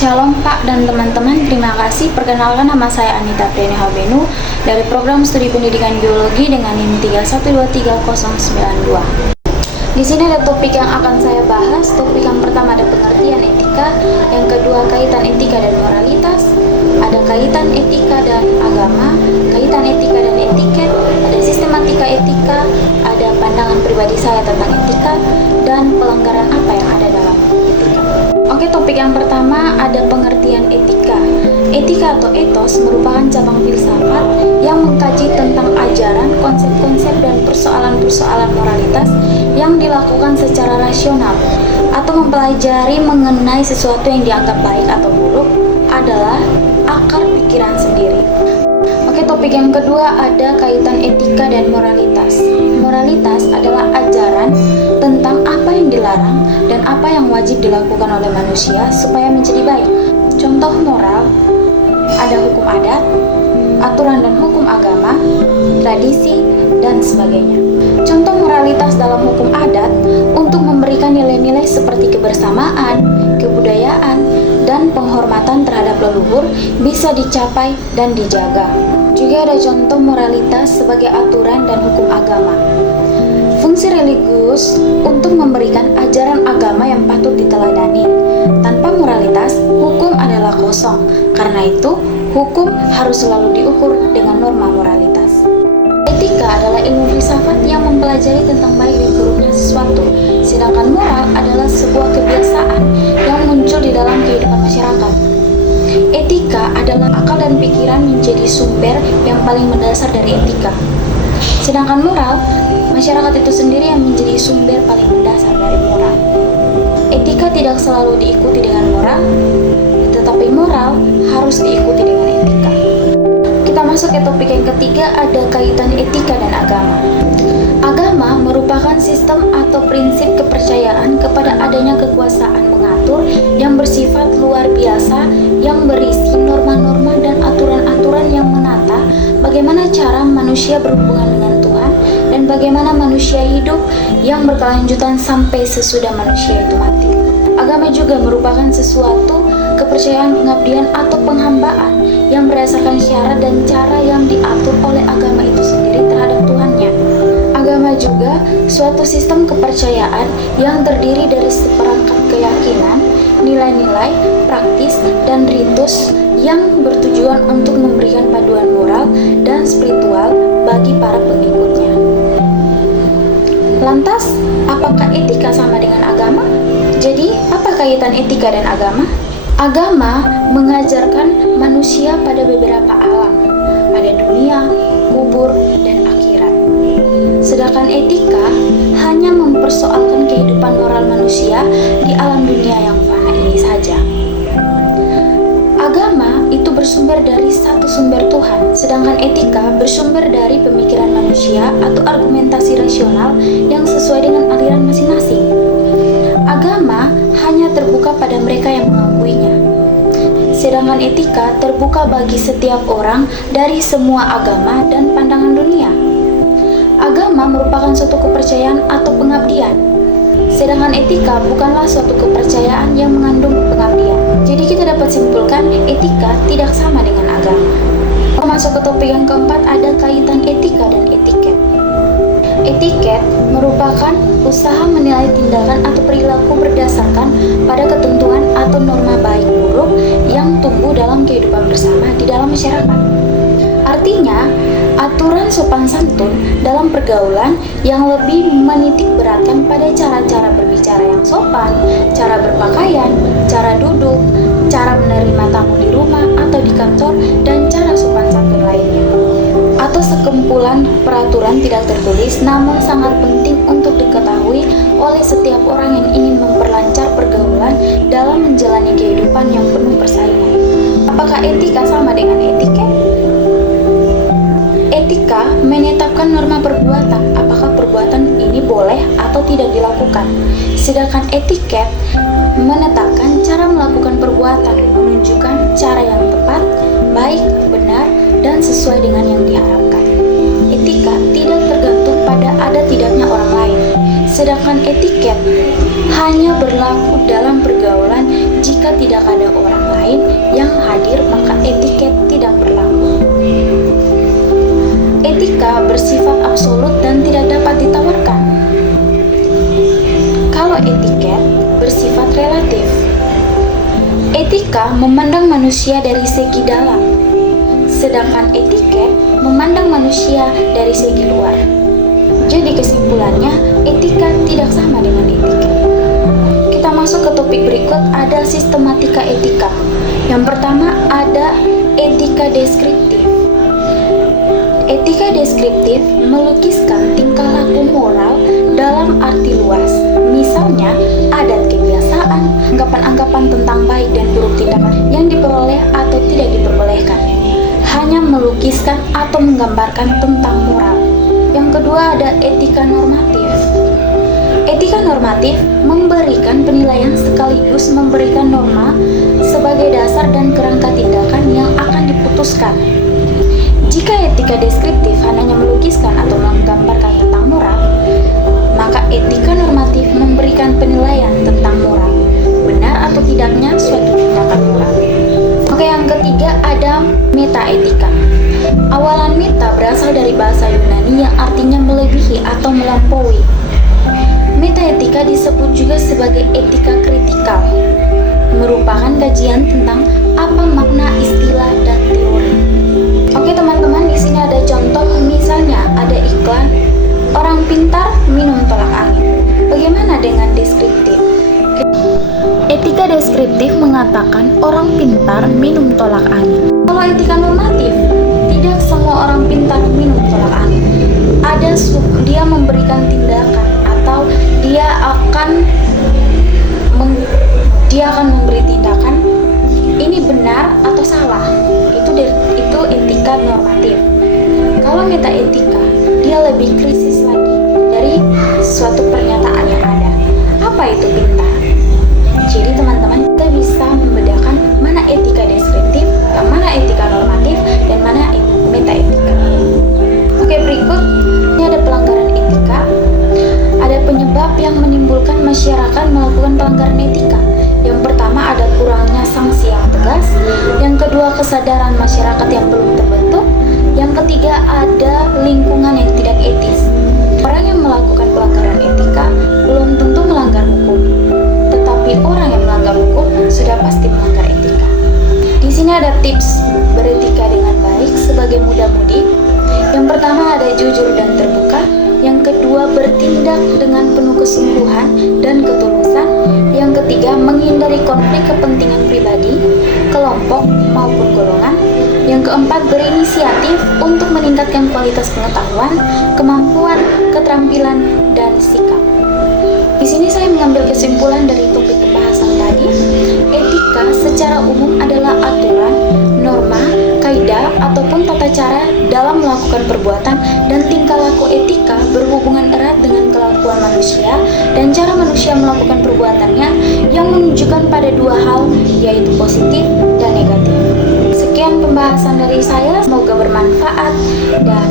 Shalom Pak dan teman-teman, terima kasih. Perkenalkan, nama saya Anita Priani Habenu dari program studi pendidikan biologi dengan NIM 3123092. Di sini ada topik yang akan saya bahas. Topik yang pertama ada pengertian etika, yang kedua kaitan etika dan moralitas, ada kaitan etika dan agama, kaitan etika dan etiket, ada sistematika etika, ada pandangan pribadi saya tentang etika, dan pelanggaran apa yang ada dalam etika. Oke, topik yang pertama ada pengertian etika. Etika atau etos merupakan cabang filsafat yang mengkaji tentang ajaran, konsep-konsep, dan persoalan-persoalan moralitas yang dilakukan secara rasional atau mempelajari mengenai sesuatu yang dianggap baik atau buruk adalah akar pikiran sendiri. Oke, topik yang kedua ada kaitan etika dan moralitas. Moralitas adalah ajaran tentang apa yang dilarang dan apa yang wajib dilakukan oleh manusia supaya menjadi baik. Contoh moral ada hukum adat, aturan dan hukum agama, tradisi, dan sebagainya. Contoh moralitas dalam hukum adat untuk memberikan nilai-nilai seperti kebersamaan, kebudayaan, dan penghormatan terhadap leluhur bisa dicapai dan dijaga. Juga ada contoh moralitas sebagai aturan dan hukum agama. Fungsi religius untuk memberikan ajaran agama yang patut diteladani. Tanpa moralitas, hukum adalah kosong. Karena itu, hukum harus selalu diukur dengan norma moralitas. Etika adalah ilmu filsafat yang mempelajari tentang baik dan buruknya sesuatu, sedangkan moral adalah sebuah kebiasaan yang muncul di dalam kehidupan masyarakat. Etika adalah akal dan pikiran menjadi sumber yang paling mendasar dari etika. Sedangkan moral, masyarakat itu sendiri yang menjadi sumber paling mendasar dari moral. Etika tidak selalu diikuti dengan moral, tetapi moral harus diikuti dengan etika. Kita masuk ke topik yang ketiga, ada kaitan etika dan agama. Agama merupakan sistem atau prinsip kepercayaan kepada adanya kekuasaan mengatur yang bersifat luar biasa, yang berisi norma-norma dan aturan-aturan yang menata bagaimana cara manusia berhubungan dengan Tuhan dan bagaimana manusia hidup yang berkelanjutan sampai sesudah manusia itu mati. Agama juga merupakan sesuatu kepercayaan pengabdian atau penghambaan yang berdasarkan syarat dan cara yang diatur oleh agama itu sendiri terhadap Tuhannya. Agama juga suatu sistem kepercayaan yang terdiri dari seperangkat keyakinan, nilai-nilai, praktis, dan ritus yang bertujuan untuk memberikan paduan moral dan spiritual bagi para pengikutnya. Lantas, apakah etika sama dengan agama? Jadi, apa kaitan etika dan agama? Agama mengajarkan manusia pada beberapa alam, ada dunia, kubur, dan akhirat. Sedangkan etika hanya mempersoalkan kehidupan moral manusia di alam dunia yang fana ini saja. Agama itu bersumber dari satu sumber Tuhan, sedangkan etika bersumber dari pemikiran manusia atau argumentasi rasional yang sesuai dengan aliran masing-masing. Agama hanya terbuka pada mereka yang mengakuinya, sedangkan etika terbuka bagi setiap orang dari semua agama dan pandangan dunia. Agama merupakan suatu kepercayaan atau pengabdian, sedangkan etika bukanlah suatu kepercayaan yang mengandung pengabdian. Jadi kita dapat simpulkan etika tidak sama dengan agama. Masuk ke topik yang keempat, ada kaitan etika dan etiket. Etiket merupakan usaha menilai tindakan atau perilaku berdasarkan pada ketentuan atau norma baik buruk yang tumbuh dalam kehidupan bersama di dalam masyarakat. Artinya, aturan sopan santun dalam pergaulan yang lebih menitik beratkan pada cara-cara berbicara yang sopan, cara berpakaian, cara duduk, cara menerima tamu di rumah atau di kantor, dan cara sopan santun lainnya. Atau sekumpulan peraturan tidak tertulis namun sangat penting untuk diketahui oleh setiap orang yang ingin memperlancar pergaulan dalam menjalani kehidupan yang penuh persaingan. Apakah etika sama dengan etiket? Etika menetapkan norma perbuatan, apakah perbuatan ini boleh atau tidak dilakukan. Sedangkan etiket menetapkan cara melakukan perbuatan, menunjukkan cara yang tepat, baik, benar, dan sesuai dengan yang diharapkan. Etika tidak tergantung pada ada tidaknya orang lain, Sedangkan etiket hanya berlaku dalam pergaulan. Jika tidak ada orang lain yang hadir, maka etiket tidak berlaku. Etika bersifat absolut dan tidak dapat ditawarkan. Kalau etiket bersifat relatif. Etika memandang manusia dari segi dalam, sedangkan etiket memandang manusia dari segi luar. Jadi kesimpulannya, etika tidak sama dengan etiket. Kita masuk ke topik berikut, ada sistematika etika. Yang pertama ada etika deskriptif. Etika deskriptif melukiskan tingkah laku moral dalam arti luas. Misalnya, adat kebiasaan, anggapan-anggapan tentang baik dan buruk tindakan yang diperoleh atau tidak diperbolehkan. Hanya melukiskan atau menggambarkan tentang moral. Yang kedua ada etika normatif. Etika normatif memberikan penilaian sekaligus memberikan norma sebagai dasar dan kerangka tindakan yang akan diputuskan. Jika etika deskriptif hanya melukiskan atau menggambarkan tentang moral, maka etika normatif memberikan penilaian tentang moral, benar atau tidaknya suatu tindakan moral. Oke, yang ketiga ada metaetika. Awalan meta berasal dari bahasa Yunani yang artinya melebihi atau melampaui. Metaetika disebut juga sebagai etika kritikal, merupakan kajian tentang apa makna istilah dan teori. Oke teman-teman, di sini ada contoh, misalnya ada iklan orang pintar minum tolak angin. Bagaimana dengan deskriptif? Etika deskriptif mengatakan orang pintar minum tolak angin. Kalau etika normatif, tidak semua orang pintar minum tolak angin. Ada dia memberikan tindakan atau dia akan memberi tindakan ini benar atau salah. Itu etika normatif. Kalau metaetika, dia lebih kritis lagi dari suatu pernyataan yang ada. Apa itu pintar? Jadi teman-teman, kita bisa membedakan mana etika deskriptif, yang mana etika normatif, dan mana metaetika. Oke, berikut ini ada pelanggaran etika. Ada penyebab yang menimbulkan masyarakat melakukan pelanggaran etika. Yang pertama ada kurangnya sanksi yang tegas. Yang kedua kesadaran masyarakat yang belum terbentuk. Yang ketiga ada lingkungan yang tidak etis. Orang yang melakukan pelanggaran etika belum tentu melanggar hukum, tetapi orang yang melanggar hukum sudah pasti melanggar etika. Di sini ada tips beretika dengan baik sebagai muda-mudi. Yang pertama ada jujur dan terbuka. Yang kedua bertindak dengan penuh kesungguhan dan ketulusan. Yang ketiga menghindari konflik kepentingan pribadi, kelompok maupun golongan. Yang keempat berinisiatif untuk meningkatkan kualitas pengetahuan, kemampuan, keterampilan, dan sikap. Di sini saya mengambil kesimpulan dari topik pembahasan tadi. Etika secara umum adalah aturan, norma, kaidah, ataupun tata cara dalam melakukan perbuatan, dan tingkah laku etika berhubungan erat dengan kelakuan manusia dan cara manusia melakukan perbuatannya yang menunjukkan pada dua hal, yaitu positif dan negatif. Sekian pembahasan dari saya, semoga bermanfaat dan